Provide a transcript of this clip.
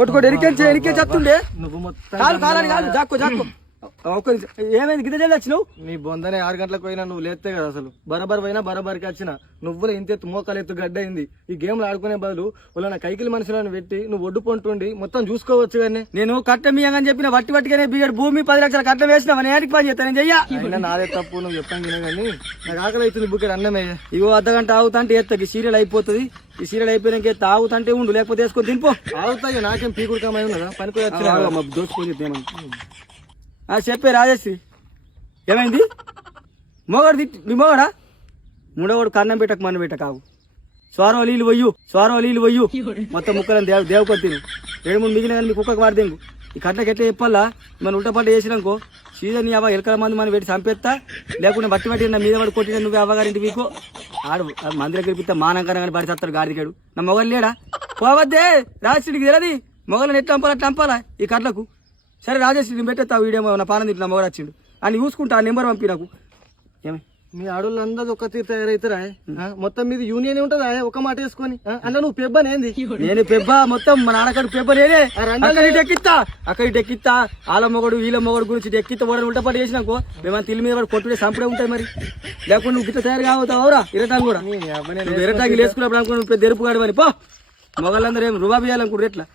కొట్టుకోటి ఎరికే చెప్తుండే నువ్వు మొత్తం కాదు కాలని కాదు జాక్కో ఏమైంది గిద్ద జల్ది వచ్చినావు నీ బొందనే 6 గంటలకు పోయినా నువ్వు లేస్తే కదా అసలు బరాబర్ పోయినా బరాబర్కి వచ్చిన నువ్వులో ఇంత మోకాలు ఎత్తు గడ్డ అయింది ఈ గేమ్లు ఆడుకునే బదులు వాళ్ళ కైకిలి మనుషులను పెట్టి నువ్వు ఒడ్డు పొంటుండి మొత్తం చూసుకోవచ్చు కానీ నేను కట్ట మీయని చెప్పిన వట్టిగానే బిగడు భూమి 10 లక్షల కట్ట వేసిన ఏడికి పని చేస్తాను చెయ్యా నాదే తప్పు నువ్వు చెప్పాను కానీ నాకు ఆకలి అవుతుంది బుక్కడ అన్నమే ఇగో అర్ధగంట ఆగుతుంటే ఎత్తకి సీరియల్ అయిపోతుంది ఈ సీరియల్ అయిపోయినాక తాగుతుంటే ఉండు లేకపోతే వేసుకొని తినిపో ఆగుతాయి నాకేం పీకుడుకమై ఉన్నదా పనికి దోసుకొని చెప్పే రాజశ్రీ ఏమైంది మొగడు నీ మొగడా మూడోవాడు కన్నం పెట్టక మన పెట్ట కావు స్వారం నీళ్ళు వయ్యు మొత్తం ముక్కలను దేవకొత్తి 2-3 మిగిలిన కానీ మీ కుక్కకు వాడదేంగు ఈ కట్లకి ఎట్లా చెప్పాలా మన ఉల్టా పట్ట చేసినాకో సీజన్ నీ అవ్వ ఎలకల మంది మనం పెట్టి చంపేస్తా లేకుండా బట్టి నా మీద పడి కొట్టిన నువ్వు అవ్వగారింటి మీకు ఆడు మంది దగ్గర పిత్త మానంకరం కానీ పడి చస్తాడు గాడికాడు నా మొగలు లేడా పోవద్దే రాజశ్రీకి తెలది మొగలను ఎట్లా చంపాలా ఈ కట్లకు సరే రాజేష్ నేను పెట్టేస్తా వీడియో నా పానం తింటున్నా మొగడు వచ్చిండు అని చూసుకుంటా ఆ నెంబర్ పంపి నాకు ఏమి మీ ఆడోళ్ళు అందరూ ఒక తీరు తయారవుతారా మొత్తం మీద యూనియన్ ఉంటుందా ఒక మాట వేసుకొని అంటే నువ్వు పెబ్బనేంది నేను పెబ్బ మొత్తం మా నాన్నగారు పెబ్బ నేనే అక్కడి ఎక్కిస్తా వాళ్ళ మొగడు వీళ్ళ మొగడు గురించి ఎక్కిస్తా ఓడని ఉల్టపాటు చేసినాకో మేమన్నా తిల్లి మీద కొట్టుడే సంపడే ఉంటాయి మరి లేకుండా నువ్వు గిట్ట తయారు కావుతావురా ఇరటాంగి కూడా ఇరటాంగి వేసుకున్నప్పుడు అనుకో నువ్వు ఎరుపు కాడు అని పో మొగళ్ళందరూ ఏం రుబాబు చేయాలనుకుంటారు ఎట్లా